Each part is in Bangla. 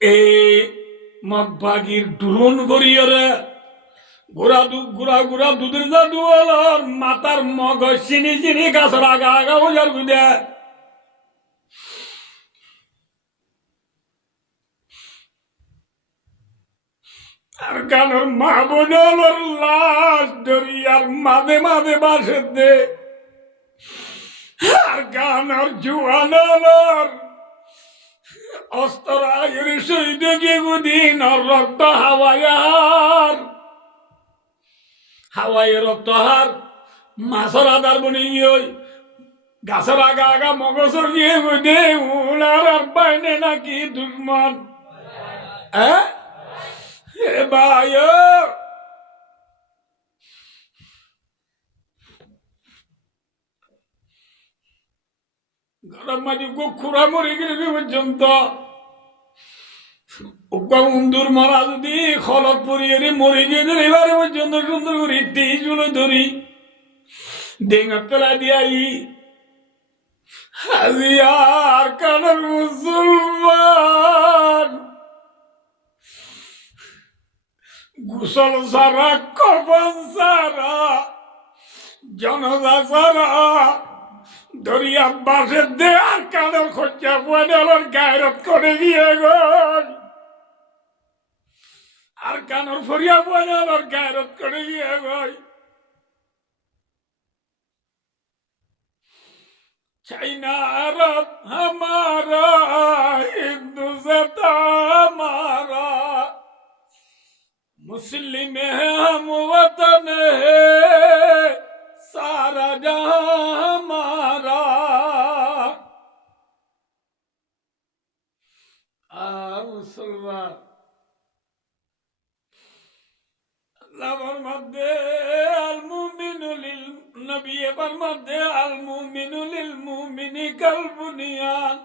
এই মগবাগির ড্রোন করিয়রে গুড়া দুধের জাদু মাতার মগ চিনি চিনি গাছের আগা আগা ওজার গুদে আর গানোর মা বোনের লাশ দরিয়ার মাঝে মাঝে বাসে দে আর গানোর জুয়ানোর অস্ত্র আয়ের শহীদ গিগুদিন রক্ত হাওয়ায় রক্ত হার মাছের আদার বনি গাছের আগা আগা মগজর গিয়ে গুদে উনার আর বাইনে নাকি দুশ্মন ভাই গরম মাঝে খুঁড়া মরে গেলে পর্যন্ত উন্দুর মারা যদি খলত পরিয়ে মরে গিয়ে এবারে পর্যন্ত সুন্দর করে 23 গুলো ধরি ডেঙ্গা পেলা দিয়াই হাজিয়ার কানার মুসলমান গোসল সারা কফন সারা জনতা সারা দরিয়া বাসে দে আর কানের খরচা পুয়ার গায়রত করে গিয়ে গল আর কানের ফরিয়া পুয়ার গায়রত করে গিয়ে গল চাইনা আরব हमारा हिंदू ज़ता हमारा मुस्लिम है हम वतन है सारा जहां हमारा मुसलमान अल्लाहर मध्य अल मुमिनु लिल नबी पर मध्य अल मुमिनु लिल मुमिनी कल बुनियान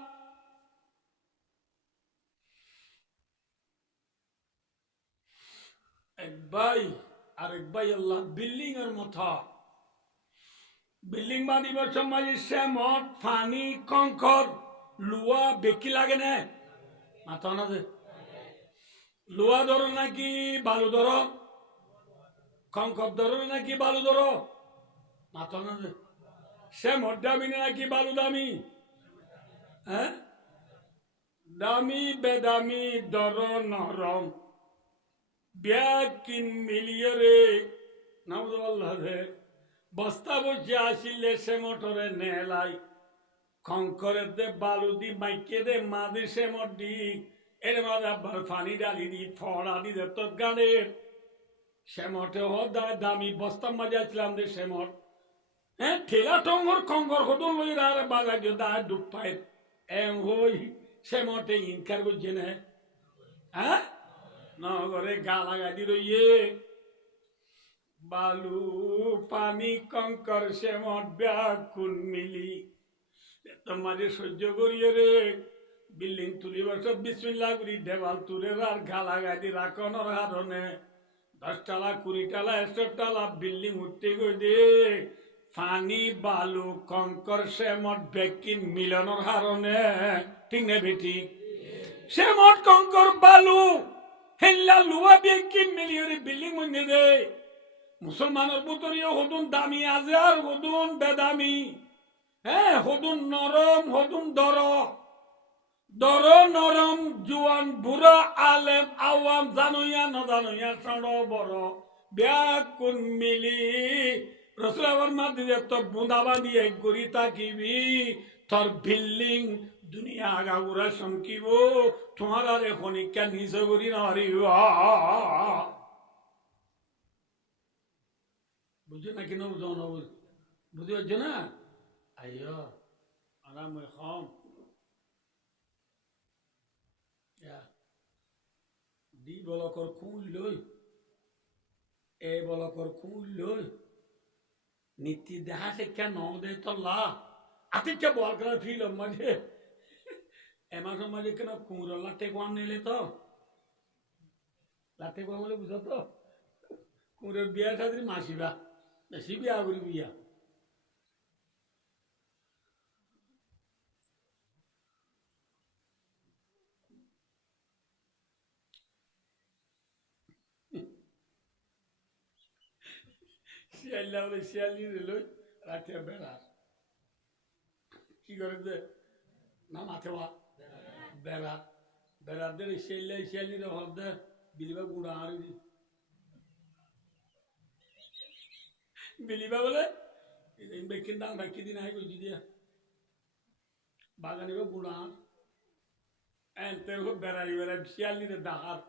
एक भाई अल्लाह बिल्डिंग और मथा बिल्डिंग बांधिबर समय सेमट फानी कंकर लुआ बेकी लागे ना माथा ना जे लुआ धरो ना कि बालू धरो कंकर धरो ना कि बालू धरो माथा ना जे सेमट दामी ना कि बालू दामी दामी बेदामी धरो नरम ব্যাকিন মিলিয়রে নাউযুবিল্লাহ রে বস্তা বসে আসিলে সে মোটরে নেলাই খঙ্করে দে বালু দি মাইকে দে মাদি সে মডি এর মাঝে আবার পানি ডালি দি ফড়া দি দে তোর গানের সে মোটে দামি বস্তা মাঝে আসলাম দে সে মোট ঠেলা টঙ্গর খঙ্কর হদুন লই রে বাগা যে দা ডুব পায় এম হই সে মোটে ইনকার বুঝে না নগরে গালা গাদি রইয়ে বালু পানি কঙ্কর সেমট ব্যাকুল মিলি তোমাদের সহ্য করিয়ে রে বিল্ডিং তুলিবার সব বিসমিল্লাহ করি দেওয়াল তুলের আর গালা গাদি রাখনোর কারণে 10 টালা 20 টালা 100 টালা বিল্ডিং উঠতে গই দে পানি বালু কঙ্কর সেমট ব্যাকিন মিলনের কারণে ঠিক না বেটি সেমট কঙ্কর বালু হেল্লা লুয়া বেকি মিলিয়রে বিল্ডিং মনে দে মুসলমানের বুতরিও হদুন দামি আছে আর হদুন বেদামি হদুন নরম হদুন দর নরম জুয়ান বুড়া আলেম আওয়াম জানুয়া নজানুয়া সড় বড় ব্যাকুন মিলি রসুলাবার মাধ্যমে তো বুঁদাবাদি এক গড়ি তাকিবি তোর বিল্ডিং দুনিয়া আগাগুড়া চমকিব তোমার আর এখনিকা নিজ করি নারিব বুঝো না কেন বুঝো না বুঝতে পারছো না আইয়া আরাম খাম দি বলকর কুল লই এ বলকর কুল লই নীতি দেখা শিক্ষা ন দে তল্লা আতিকে বল করা ফিল মাঝে এমাসের মাঝে কেন কুমড়ো লাটে কোয়ান নিলে তো লাটে কোয়া বলে বুঝো তো কুমড়োর বিয়া সাথে মাসিবা বেশি বিয়া করি বিয়া শিয়াল্লা বলে শিয়ালি লই রাতে বেড়ার কি করে দে না মাথে বেড়া বেড়ার দে শিয়াল্লা শিয়ালি হব দে বিলিবা গুড়া আর বিলিবা বলে বেকিন দাম রাখি দিন আই কই দিয়া বাগানে গুড়া এনতে বেড়াই বেড়াই শিয়ালিরে দাহার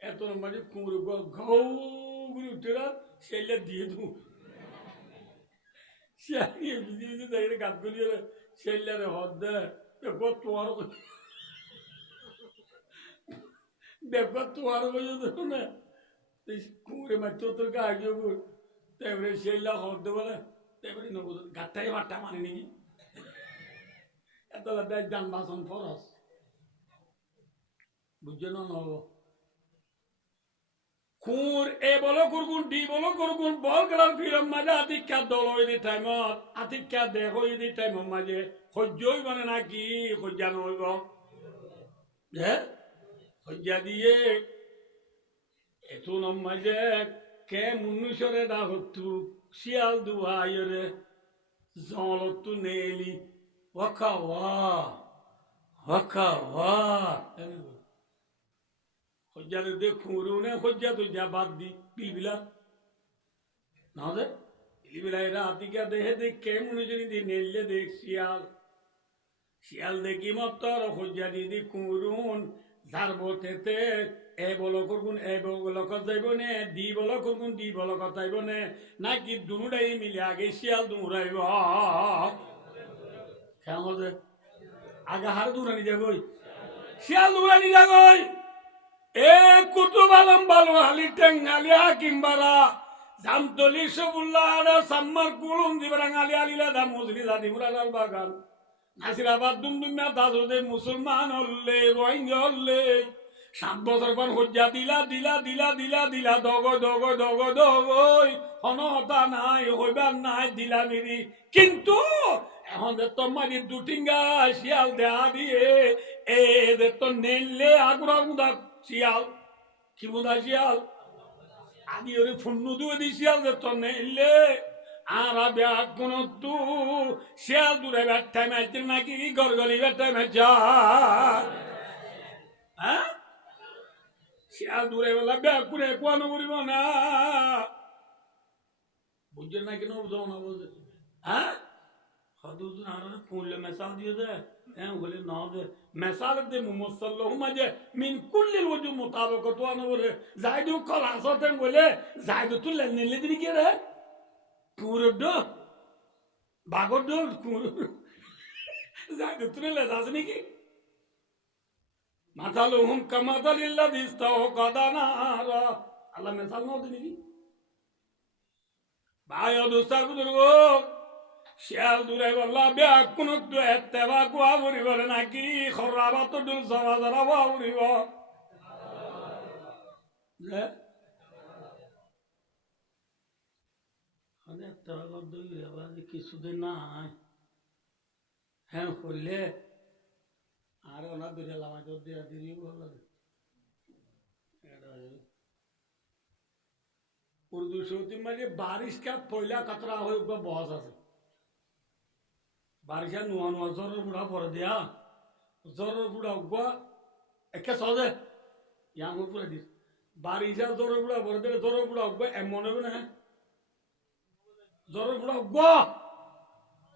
এত মানে কুমড়ো ঘৌ করে উঠে শিয়াল্লা দিয়ে দু শিয়ালি বিজি বিজি দেখে গাছ গলিয়ে শিয়াল্লারে হদ দে দেখো তোমার দেখো তোমার বলে দেখো না কুমড়ে মারতে তোর গায়ে তারপরে শিয়াল্লা হদ দে বলে তারপরে নবুদ গাছটাই মারটা মানে নাকি এত দেখ যান বাসন ফরস বুঝছে না নব খুর এ বলো করগুন ডি বলো করগুন বল খেলার ফিরম মাঝে আতিক্ষা দল হইনি টাইমত আতিক্ষা দেহ হইনি টাইমত মাঝে সহ্যই মানে নাকি সজ্জা নহইব যে সজ্জা দিয়ে এতো নম মাঝে কে মুনুষরে দা হতু শিয়াল দুহাইরে জলতু নেলি ওয়াকা ওয়া সজ্জারে দে খুঁড়ে সজ্জা তো যা বাদ দি পিলবিলা না দে পিলবিলা এরা হাতিকা দেহে দেখ কে মনুজনি দি নেলে দেখ শিয়াল শিয়াল দেখি মতর সজ্জা দি দি খুঁড়ুন যার বতেতে এ বলো করগুন এ বলকত যাইব নে দি বলো করগুন দি বলকত যাইব নে নাকি দুনুটাই মিলে আগে শিয়াল দুরাইব কেমন আগে হার দূরানি যাগই শিয়াল দূরানি যাগই এ কুতুব আলম বালু আলি টেঙ্গালি হাকিমবারা জামতলি সবুল্লাহ আরা সাম্মার কুলুম দিবরাং আলি আলিলা দা মুজলি দা দিমুরাল বাগান নাসিরাবাদ দুমদুমিয়া দাজুদে মুসলমান হল্লে রোহিঙ্গা হল্লে 7 বছর পর হজ্জা দিলা দগই হনহতা নাই হইবার নাই দিলা মিরি কিন্তু এখন যে তোমার দুটিঙ্গা শিয়াল দেহা দিয়ে এ যে তো নেলে আগুরা মুদা শিয়াল কি মুদা শিয়াল আদি ওরে ফুন্নু দুয়ে দি শিয়াল যে তো নেলে আর ব্যাগ কোন তু শিয়াল দূরে ব্যাটাই ম্যাচের নাকি গরগলি ব্যাটাই ম্যাচ হ্যাঁ শিয়াল দূরে বলা ব্যাগ করে কোয়ানো করিব না বুঝছেন না কেন বুঝো না বুঝে হ্যাঁ হদুদুন আর কোলে মেসাল দিয়ে দে হ্যাঁ বলে না দে মেসাল দে মুসাল্লাহু মাঝে মিন কুল্লিল ওযু মুতাবাকাত ওয়া নবরে জাইদু খলাসাতেন বলে জাইদু তুলে নিলে দিনি কি রে কুরড বাগড কুর জাইদু তুলে যাস নাকি মাতালুহুম কামাতালিল্লাযী ইসতাওকাদা নারা আল্লাহ মেসাল নাও দিনি ভাই দোস্তার বুজুর্গ শিয়াল দূরে বললা ব্যাগ কোন তো এত্তেবা কুয়া বুড়িব নাকি খরাবা তো ডুল সবা যারা বা বুড়িব কিছুদিন নাই হ্যাঁ করলে আর ওনার দুটো লামাই দিয়া দিয়ে বল उर्दू शोती म्हणजे बारिश का पहिला कचरा हो बहस আছে बारिशा नुआ नुआ जर बुढ़ा भर दिया जर बुढ़ा उगवा एके सजे यहाँ को पूरा दिस बारिशा जर बुढ़ा भर दिया जर बुढ़ा उगवा एमन হবে না जर बुढ़ा उगवा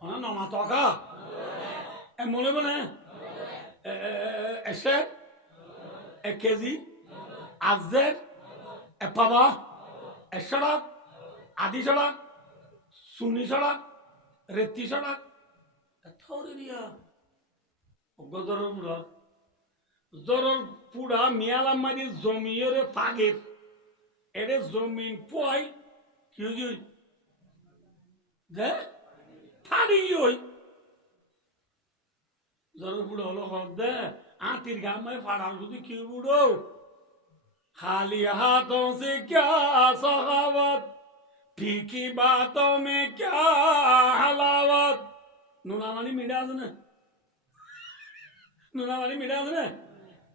না না মাথা কা এমন হবে না এসে 1 কেজি আজের এপাবা সড়ক আদি সড়ক সুন্নি সড়ক রেতি সড়ক জরর পুরা মিয়ালাম মাঝে জমিয়ে ফাগের এরে জমিন পুয়াই কি যে ফাড়ি ওই জরর পুরা হলো হক দে আতির গামায় ফাড়া যদি কি বুড়ো खाली हाथों से क्या सखावत फीकी बातों में क्या हलावत नुना वाली मिडाज ने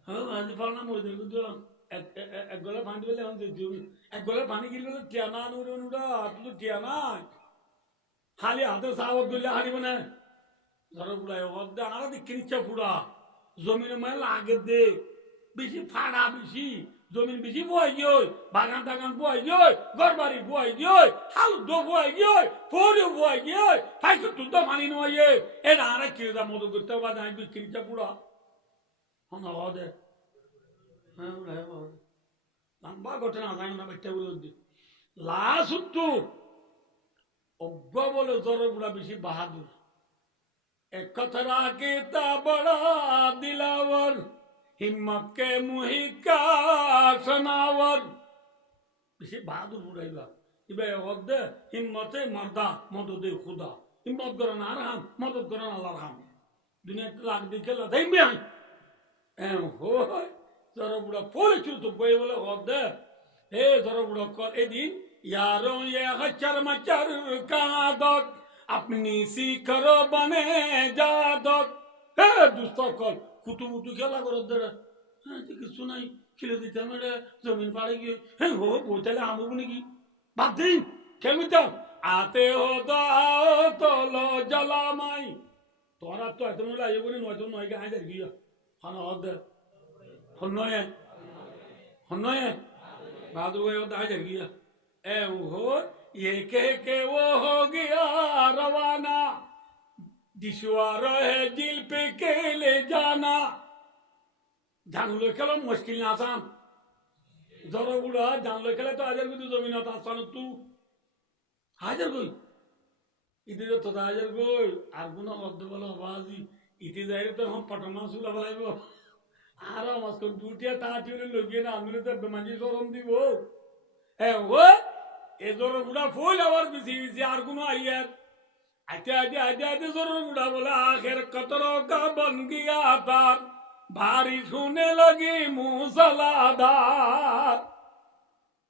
हाँ आज फलना मोड़ दे এক গলা পানি বলে এখন এক গলা পানি গিয়ে বলে টিয়ানা নুরে নুরা তুই তো টিয়ানা খালি হাতে সাবত দিলে হারিব না ধরো পুরাই অর্ধে আর দেখে নিচ্ছে পুরা জমিনে মানে লাগে দে বেশি ফাড়া বেশি জমিন বেশি বয় গিয়ে বাগান টাগান বয় গিয়ে ঘর বাড়ি বয় গিয়ে হাল দো বয় গিয়ে ফোরে বয় গিয়ে ফাইকে তুই তো মানি নয় এটা আর কি মতো করতে পারে না দেখে নিচ্ছে পুরা হ্যাঁ দে হ্যাঁ লম্বা ঘটনা জানি না একটা বলে লাশ উত্তর অজ্ঞ বলে জোর গুলা বেশি বাহাদুর এক কথা के ता बड़ा दिलावर हिम्मत के मुही का सनावर বেশি বাহাদুর বুড়াইবা ইবে হদ্দে হিম্মতে মারদা মদদে খুদা হিম্মত করে না আরহাম মদদ করে না আল্লাহর হাম দুনিয়াতে লাগ দিকে লাদাই মিয়াই হো জোর বুড়া পড়ে চুত বই বলে হদ্দে হে জোর বুড়া কর এদিন यारों ये हचर मचर का दौर अपनी सी करो बने जादक हे दोस्तों कल कुतुमुतु खेला करो दे কিছু নাই খেলে দিতে মেরে জমিন পাড়ে গিয়ে হ্যাঁ হো বইতালে আমু বনে কি বাদ দিন খেলমিতাম আতে হো দাও তোলো জ্বালামাই তোরা তো এত নয় আইব বলে নয় তো নয় গে আই গিয়া খানা হদ হন্নয় বাহাদুর ভাই হদ আই গিয়া ए हो ये कह के वो हो गया रवाना दिशवार है दिल पे के ले जाना जानलो खेलो मुश्किल ना आसान जरा बुढ़ा जानलो खेले तो हाजर कोई जमीन आता आसान तू हाजर कोई इधर तो हाजर कोई आर्गुना मध्य वाला बाजी इतने जाहिर तो हम पटमा सुला बलाइबो आराम आजकल दूटिया टाटी वाले लोग ये ना हमने तो बेमानी सोरम दी वो है वो ये जोर बुढ़ा फूल और बिसी आर्गुना आई है आते आते आते आते जोर बुढ़ा बोला आखिर कतरों का बन गया तार बारिश होने लगी मूसलाधार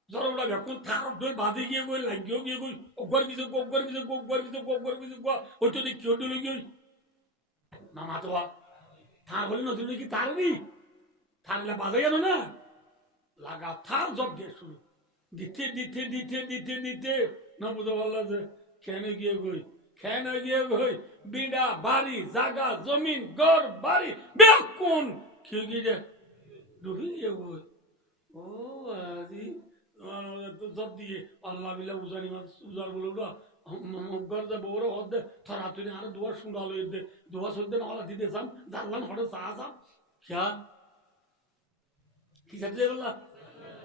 जोर बुढ़ा भक्कन थार दो बाजी किए कोई लग गया कोई ऊपर भी से वो तो देख क्यों डुल गई ना मातवा थार बोले ना तुमने की तार नहीं थार ले बाजा या ना लगा थार जब दे शुरू দিতে দিতে দিতে দিতে দিতে না বুঝা পারলা যে খেনে গিয়ে গই বিড়া বাড়ি জাগা জমিন ঘর বাড়ি বেকুন খেয়ে গিয়ে ডুবে গিয়ে গই ও আজি তো সব দিয়ে আল্লাহ বিলা উজানি মাছ উজার বলে ওরা ঘর যাবো ওরা হদ্দে থরা তুই আরো দুয়ার শুনলো এদে দুয়ার সদ্দে না হলা দিতে সাম জানলাম হঠাৎ চা সাম খেয়া কি সাথে বললা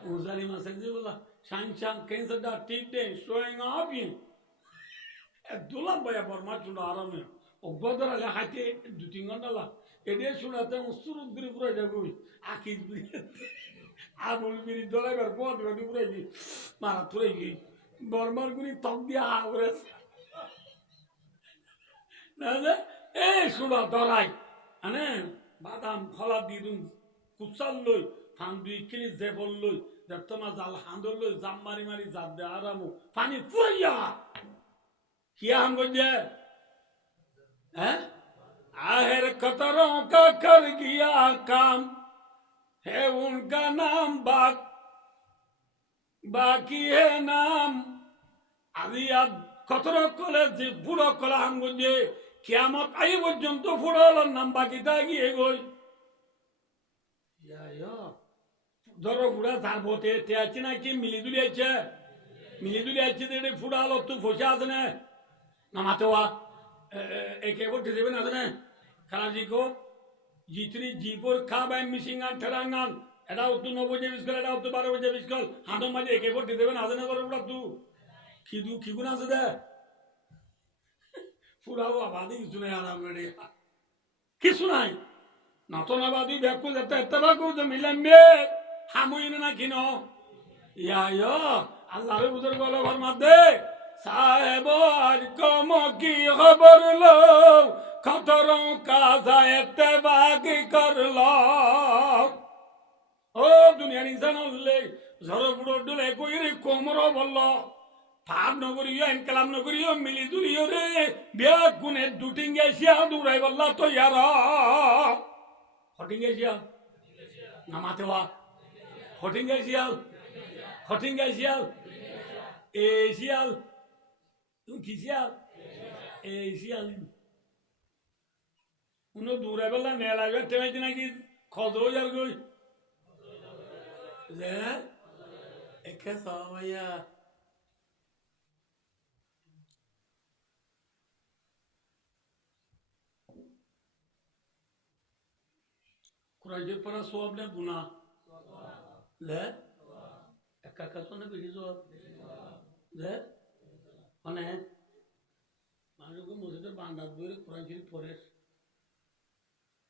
উজানি মাছ যে বললা Shanshan cancer da tide showing up in a dula by a formation army of brother la hate duting on la ede shunata usuru gripura jagui akis abul biri driver god gadi puragi mara turegi bormar guni tok dia avres na e shuna dorai ane badam khala didun kutsal loy thandui kili zebol loy দেখতমা জাল হাঁদর লই জাম মারি মারি জাপ দে আরামু পানি ফুরাইয়া কিয়া हम गए हैं आखिर कतरों का कर गया काम है उनका नाम बाकी है नाम अभी अब कतरों कोले जी बुढ़ो कोला हम गए कियामत आई পর্যন্ত ফুড়ালার নাম বাকি থাকি এগোই या ধরো ফুড়া যাবতে তেয়াছি নাকি মিলিদুলি আছে দেড়ে ফুড়া আলো তুই ফসে আছে না নামাতে হওয়া একে বলতে দেবে না না খারাজি কো জিতরি জিপুর খাবাই মিশিংগান ঠেরাঙ্গান এটাও তুই 9 বাজে বিস্কল এটাও তুই 12 বাজে বিস্কল হাঁটো মাঝে একে বলতে দেবে না না ধরো ফুড়া তুই খিগুন আছে দে ফুড়াও আবাদি কিছু নাই আরাম রে কিছু নাই নতুন আবাদি ব্যাকুল এত বাকু যে মিলামবে হামুইন না কিনো ইয়া আল্লাহ রে বুজুর্গ বলে ফরমাত দে সাহেব আজ কম কি খবর লো খতরোं का इत्तेफाक कर लो ও দুনিয়ার ইনসান হলে ঝড় ফুড় ডলে কই রে কোমর বলল ফার নগরীয় ইনকালাম নগরীয় মিলি দুলিও রে বিয়া গুনে দুটিং গেছিয়া দূরাই বললা তো ইয়ার হটিং গেছিয়া নামাতে হওয়া হটিঙ্গাই শিয়াল হটিঙ্গাই শিয়াল এ শিয়াল তুমি কি শিয়াল এই শিয়াল কোনো দূরে বেলা নেল আসবে টেমাইতে নাকি খদ যার গই একে সবাইয়া কুরাইজের পরা সব না গুনা লে একা কাছনে বেশি সব লে মানে মানুষকে মসজিদের বান্দার ধরে কোরআন শরীফ পড়ে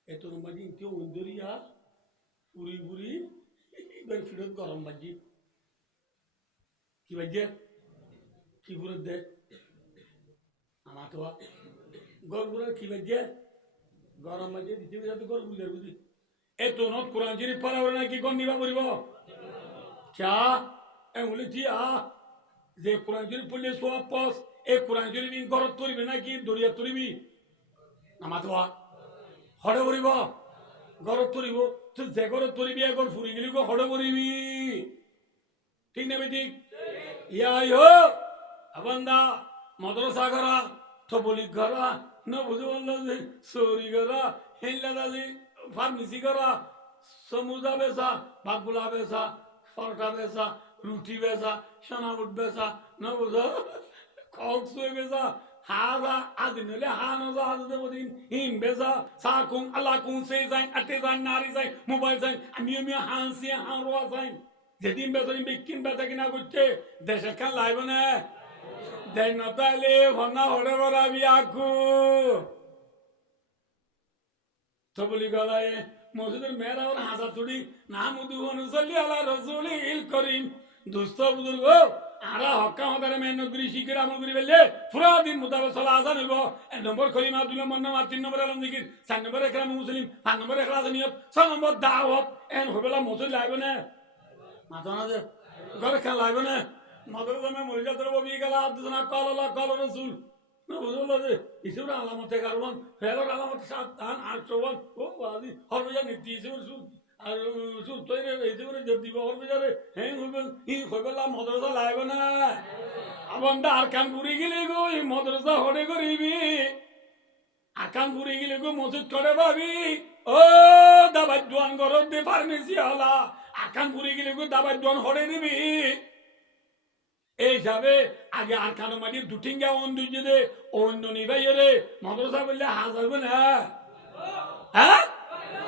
এত মাঝে কেউ ওইদরিয়া পুরি পুরি এবার ফিরত গরম বাজি কি বাজে কি ফুরত দে আমার তো গর ফুরার কি বাজে গরম বাজে দিতে তো গর বুঝার বুঝি এত নত কোরআন শরীফ পড়া না কি গন নিবা পড়িব क्या এগুলি দিয়া যে কোরআন শরীফ পড়লে সব পস এই কোরআন শরীফ গরত তরিবি নাকি দরিয়া তরিবি নামাতোয়া হড়ে পড়িব গরত তরিব তুই যে গরত তরিবি একবার ফুরি গেলি গো হড়ে পড়িবি ঠিক নেবে ঠিক ইয়া আবান্দা মাদ্রাসা করা তবলিগ করা না বুঝে বললো যে সৌরি করা হেল্লা দালি ফার্মেসি করা সমুদা বেচা ভাগগুলা বেচা পরোটা বেচা রুটি বেচা সোনাবুট বেচা না বুঝো কক শুয়ে বেচা হাজা আদিন হলে হা নজা হাজতে বদিন হিম বেচা সাকুং আলাকুং সে যাই আটে যাই নারী যাই মোবাইল যাই আমিও মিও হাসি হারোয়া যাই যেদিন বেচা বিকিন বেচা কিনা করছে দেশে খান লাইব না দেন নতাইলে ভনা হরে বরাবি আকু তো বলি গলায় মসজিদের মেয়েরা ওর হাসা তুড়ি নামুদু অনুসল্লি আলা রসুলিল করিম দুস্থ বুজুর্গ আরা হক্কা হদারে মেহনত করি শিখির আমল করি বেলে পুরা দিন মুতাবেক চলা আজান হইব 1 নম্বর খলিমা 2 নম্বর নামাজ 3 নম্বর আলম জিকির 4 নম্বর ইকরাম মুসলিম 5 নম্বর ইখলাস নিয়ত 6 নম্বর দাওয়াত এন হবেলা মসজিদ লাইব না মাথা না যে ঘরে খেলা লাইব না মাদ্রাসা মে মুরিদাতর ববি গেলা আব্দুনা কাল আল্লাহ কাল রাসূল না বুঝলো যে ইসুর আলামতে কারণ ফেরর আলামতে সাবধান আর চবন ও বাদি হরবিয়া নীতি ইসুর সুর আর সুর তৈরি ইসুর দিব হরবিয়ারে হ্যাঁ হইবেন ই হইবেলা মাদ্রাসা লাইব না আবন্দা আর কান পুরি গেলে গো এই মাদ্রাসা হড়ে করিবি আকান পুরি গেলে গো মসজিদ করে পাবি ও দাবাই দোয়ান গরত দে ফার্মেসি হলা আকান পুরি গেলে গো দাবাই দোয়ান হড়ে নিবি এই হিসাবে আগে আর কানো মাটি দুটিঙ্গা অন্ধ দে অন্য নিবাইরে মাদ্রাসা বললে হাজ আসবে না হ্যাঁ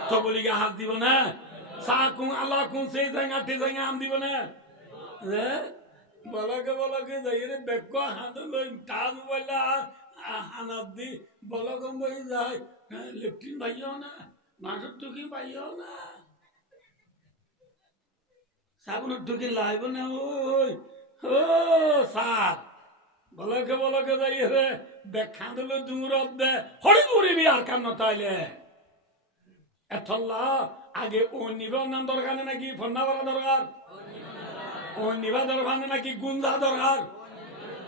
তো বলি হাত দিব না সাকুং আল্লাহ কুং সেই জায়গা তে জায়গা আম দিব না বলকে যাই রে বেক হাত লই টান বললা হানাত দি বলকম বই যায় লেফটিন পাইও না মাঠের টুকি পাইও না সাবুনের টুকি লাইব না ওই ও সার বলকে যাই রে ব্যাখ্যা দিল দূরত দে হরি উড়িবি আর কান নতাইলে এথল্লা আগে ও নিবার নাম দরকার নাকি ফন্না করা দরকার ও নিবা দরকার নাকি গুঞ্জা দরকার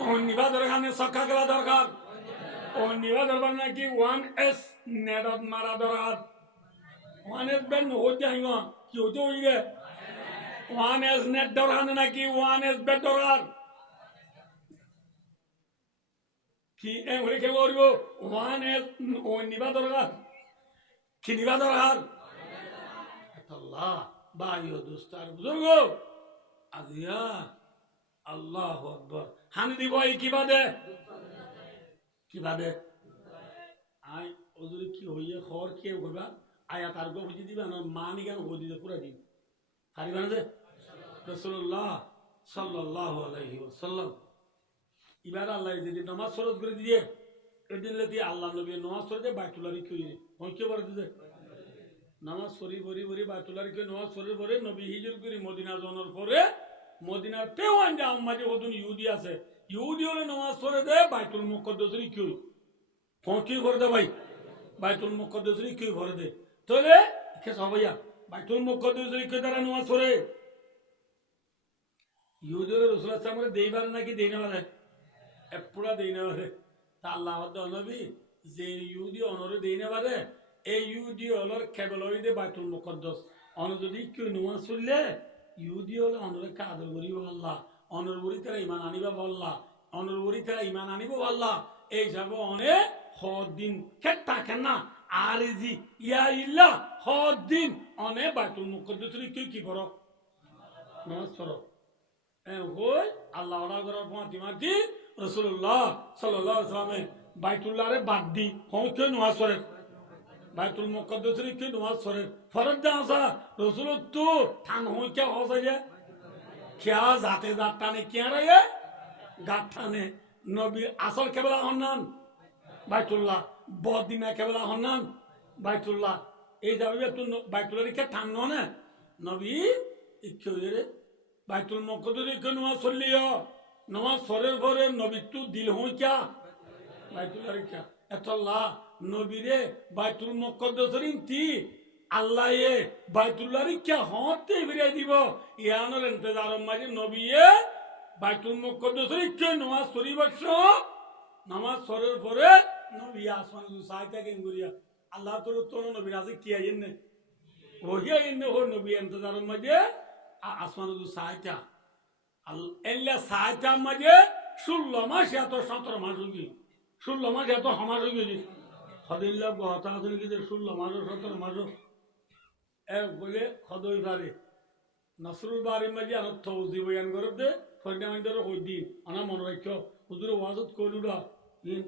ও নিবা দরকার সক্কা করা দরকার ও নিবা দরকার নাকি 1s নেডত মারা দরকার 1s বেন হইতে আইব কি হইতে হইগে 1s নেট দরকার নাকি 1s বেট দরকার কি এম হলে কে করব 1s ও নিবা দরকার কি নিবা দরকার আল্লাহ ভাইও দোস্তার বুজুর্গ আজিয়া আল্লাহু আকবার হানি দিব এই কি বাদে আই ওজুরি কি হইয়ে খবর কে হইবা আয়াত আর গো বুঝি দিবা না মানি গান হই দিতে পুরা দিন পারিবা না যে রাসূলুল্লাহ সাল্লাল্লাহু আলাইহি ওয়াসাল্লাম এবার আল্লাহ যদি নামাজ ফরজ করে দিয়ে এদিন লেতি আল্লাহ নবী নামাজ পড়ে বাইতুল্লাহি কই ওই কে বলে দিতে নামাজ পড়ি বাইতুল্লাহি কই নামাজ পড়ে নবী হিজরত করে মদিনা যাওয়ার পরে মদিনার পেওয়ান যা উম্মতে ওদুন ইহুদি আছে ইহুদি হলে নামাজ পড়ে দে বাইতুল মুকদ্দাসরি কই কি করে দে ভাই বাইতুল মুকদ্দাসরি কই করে দে তাহলে কে সবাইয়া বাইতুল মুকদ্দাসরি কই দ্বারা নামাজ পড়ে ইহুদি হলে রাসূলুল্লাহ সাল্লাল্লাহু আলাইহি ওয়াসাল্লাম দেইবার নাকি দেই না বলে এপুরা দেই না বলে তা আল্লাহ নবী যে ইহুদি অনরে দেই না বলে এই ইহুদি হলর কেবল হইতে বাইতুল মুকদ্দাস অন যদি কেউ নামাজ পড়লে ইহুদি হলে অনরে কাদর করিব আল্লাহ, অনরবরি তারা ইমান আনিবা বল্লা, অনরবরি তারা ইমান আনিব আল্লাহ। এই যাব অনেক দিন খেট্টা কেনা আর জি ইয়া ইল্লা দিন অনেক বাইতুল মুকদ্দাস কি করো নামাজ পড়ো। হই আল্লাহ করার পথি রাসূলুল্লাহ সাল্লাল্লাহু আলাইহি ওয়াসাল্লাম বাইতুল্লাহরে বাদ দি হইকে নামাজ পড়ে, বাইতুল মুকদ্দাসের কি নামাজ পড়ে ফরজ দা আসা রাসূল তো থান হইকে হসা যে क्या जाते जाता ने क्या रहे गाठा ने नबी আসল কেবলা হন্নান বাইতুল্লাহ, বদিনা কেবলা হন্নান বাইতুল্লাহ। এই যাবে তুই বাইতুল্লাহ কে টান না নবী ইচ্ছে রে বাইতুল মুকদ্দাস কে নামাজ পড়লিও, নামাজ পড়ে পড়ে নবী তু দিল হই क्या বাইতুল্লাহ কে এতল্লাহ নবী রে বাইতুল মুকদ্দাসের তি আল্লাহ এ বাইতুল্লাহ কে হতে ফিরে দিব ইয়ানোর ইন্তজার মাঝে নবী এ বাইতুল মুকদ্দাসের কে নামাজ পড়িবছ, নামাজ পড়ার পরে নবী আসমান সাইতা কে গুরিয়া আল্লাহ তোর তোর নবী আছে কি আইন নে ওহি আইন নে ও নবী ইন্তজার মাঝে আসমান সাইতা এল্লা সাইতা মাঝে 16 মাস এত 17 মাস হই 16 মাস এত সমাজ হই গেছে হদিল্লাহ কথা আছে কি 16 মাস 17 মাস বলে খদই পারে নসরুল বাড়ি মাঝে আর তৌজি বয়ান করে দে ফরিদামাইন্দর হই দিন আনা মনে রাখো হুজুর ওয়াজত কইলুরা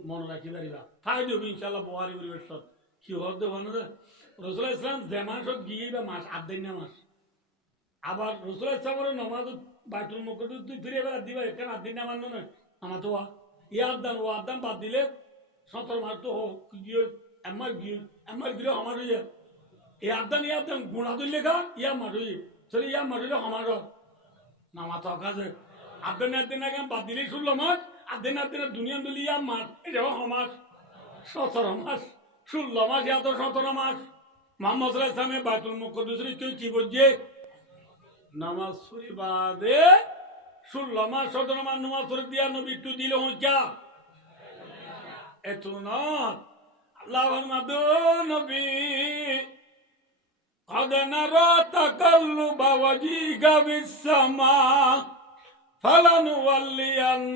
মনে রাখি পারিবা তাই দেব ইনশাআল্লাহ বুহারী পরিবেশত কি হদ বানো রে রাসূলুল্লাহ ইসলাম জামানত গিয়ে বা মাস 8 দিন না মাস আবার রাসূলুল্লাহ ইসলামের নামাজ বাইতুল মুকদ্দাস তুই ফিরে বেলা দিবা কেন 8 দিন না মানো না আমা তো ইয়াদান ওয়াদান বাদ দিলে 17 মাস তো গিয়ে আমার গিয়ে আমার হইয়া ইয়াদান গুণা দিলে গা ইয়া মারুই চলে ইয়া মারুলে আমার নামা তো কাজে আদিন আগে বাদ দিলেই 16 মাস আদিন দুনিয়া দিলি ইয়া মাস এই যাবো সমাজ 17 মাস 16 মাস ইয়া তো 17 মাস মোহাম্মদ সাল্লাল্লাহু আলাইহি ওয়াসাল্লাম বাইতুল মুকদ্দাসের কি বুঝছে নামাজ পড়ি বাদে 16 মাস 17 মাস নামাজ পড়ে দিয়া নবী তু দিল হই क्या এত না আল্লাহর মাদো নবী قد نرى تقلب وجهك في السماء فلنولينك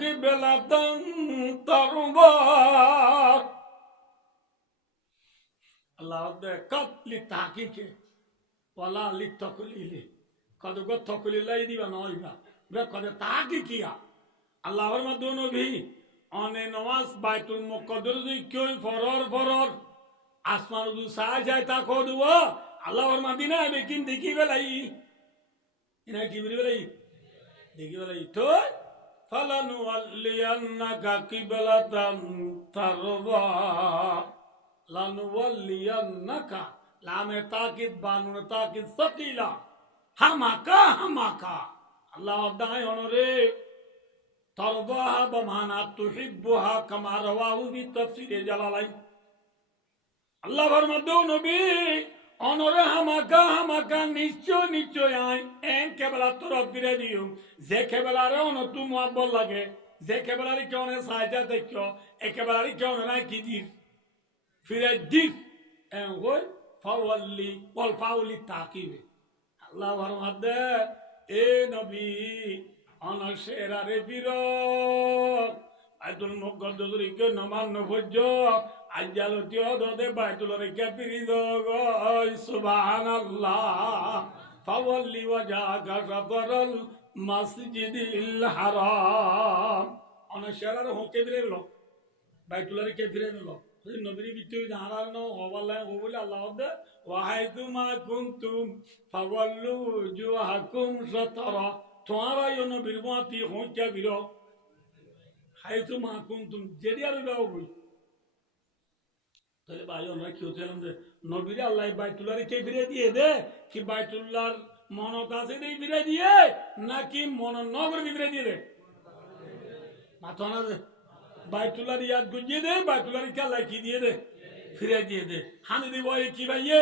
قبلة ترضاها الله ده قتل تحقيق ولا للتقليل قد قد تقليل لا يدي بنويبا قد تحقيقيا আল্লাহর মধ্যে নবী অনে নামাজ বাইতুল মুকদ্দাস কই ফরর আসমান দু সাই যায় তা কো দুব আল্লাহর মদিনা বেকিন দেখি বেলাই ইনা কি বেলাই দেখি বেলাই তো ফালানু আল্লিয়ান্নাকা কিবলাতান তারবা লানু আল্লিয়ান্নাকা লামে তাকিদ বানুন তাকিদ সাকিলা হামাকা আল্লাহ দাই অনরে তরবাহা বমানা তুহিব্বুহা কামা রাওয়াহু বি তাফসীর জালালাইন আল্লাহর মধ্যে নবী অনরে হামাকা নিশ্চয় আই এন কেবলা তোর ফিরে দিও যে কেবলারে অন তু মুহাব্বত লাগে যে কেবলারে কেউ নে সাইজা দেখো এ কেবলারে কেউ নাই কি দিস ফিরে দিস এন ওই ফাওয়াল্লি ওয়াল ফাউলি তাকিব আল্লাহর মধ্যে এ নবী অনশেরারে বীর বাইতুল মুকদ্দাস কে নমান নফজ আজ্জালতীয় দদে বাইতুল রেখে ফিরি দগই সুবহানাল্লাহ ফাওয়াল্লি ওয়াজহাকা শাতরাল মাসজিদিল হারাম অনশেরার হোকে ফিরে গেল বাইতুল রেখে ফিরে গেল নবীর ভিতরে জানার ন ওয়াল্লাহ ও বলে আল্লাহ দে ওয়াহাইতুমা কুনতুম ফাওয়াল্লু জুহাকুম শাতরা তোমারা ইও নবীর মাতি হোঁচা বিরো হাইতুমা কুনতুম যেদি আর গাও বই তাহলে ভাই আমরা কি হচ্ছিলাম যে নবীরে আল্লাহ বাইতুল্লাহরে কে ফিরে দিয়ে দে কি বাইতুল্লাহর মনত আছে দেই ফিরে দিয়ে নাকি মন নগর ফিরে দিয়ে দে মাথা না দে বাইতুল্লাহর ইয়াদ গুজিয়ে দে বাইতুল্লাহর কে আল্লাহ কি দিয়ে দে ফিরে দিয়ে দে হানি দিব কি ভাইয়ে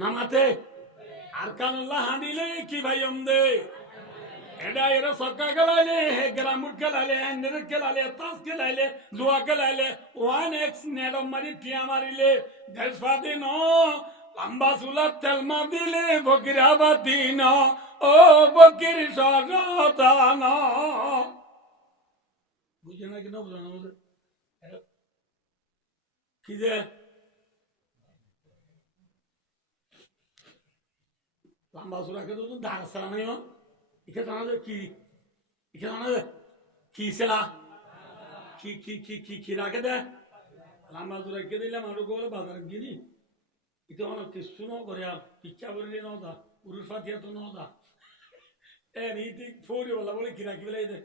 নামাতে আর কানুল্লাহ হানিলে কি ভাই দে এডা এরা সক্কা গলাইলে হে গ্রামুট গলাইলে এন্ডের গলাইলে তাস গলাইলে জুয়া গলাইলে 1x নেডম মারি টিয়া মারিলে দেশবাদী ন লম্বা চুলার তেলমা দিলে ফকির আবাতি ন ও ফকির সরতান বুঝে না কিনা বুঝো না কি যে লম্বা চুলাকে তো ধার সারা নাই এখানে জানা যায় কি এখানে জানা যায় কি সেলা কি কি কি কি কি রাখে দে লম্বা চুলাকে দিলাম আর বলে বাজার গিনি itu ono kissuno korea picca borile noda urus fatia to noda riti fori wala bole kira ki bele ide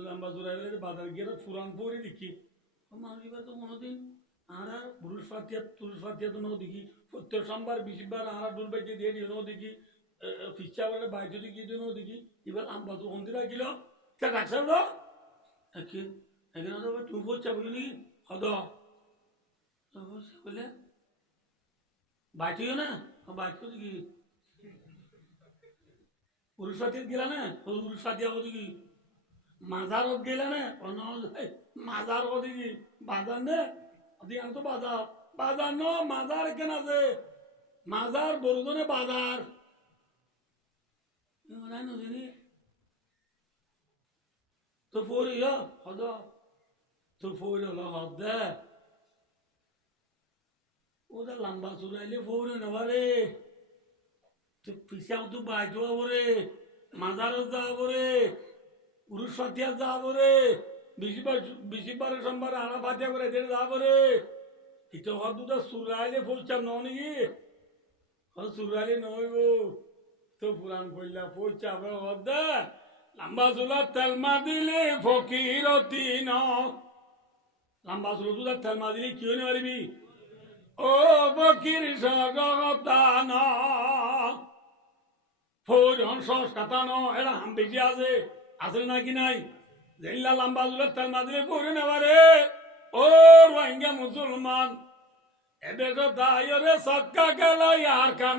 lamba dura bele badar gera furan pori dikki আমার এবার তো মনোদিন আরা পুরুষ ফাতিয়া তো নদীকি প্রত্যেক সোমবার বিশবার আরা ডুল বাইতে দিয়ে দিও নদীকি ফিচ্ছা বলে বাইতে দিকে দিও নদীকি এবার আম্বা তো হন্দিরা গিল তা ডাক্তার লো একে এখানে তো তুমি বলছা বুঝলি হদ বলে বাইটিও না বাইট কি পুরুষ ফাতিয়া গেলা না পুরুষ ফাতিয়া হতো কি মাজারত গেলা না মাজার হতো কি বাজার নে অধিকাংশ বাজার বাজার ন মাজার কেন আছে মাজার বড়জনে বাজার নদী তো ফোরি হদ তো ফোরি হলো হদ দে ওদের লম্বা চুরাইলে ফোরে নেবারে তো পিছাও তো বাইতো রে মাজারত যাবো রে পুরুষ ফাতিয়া যাবো রে বেশিবার সোমবার আনা ফাতিয়া করে এদের যাবো রে এটা হর দুটা চুরাইলে ফোরচাম ন নাকি চুরাইলে নইব তো পুরান কইলা ফোরচাম হর দে লম্বা চুলার তেলমা দিলে ফকিরতি ন লম্বা চুলা দুটা তেলমা দিলে কি হইতে পারবি ও ফকির সরতান ফৌরন সংস্কাতান এরা হাম বেশি আছে নাকি নাই জেলা লম্বা জুলের তার মাঝে পড়ে নেবারে ও রোহিঙ্গা মুসলমান এদের দায় রে সক্কা গেল আর কানে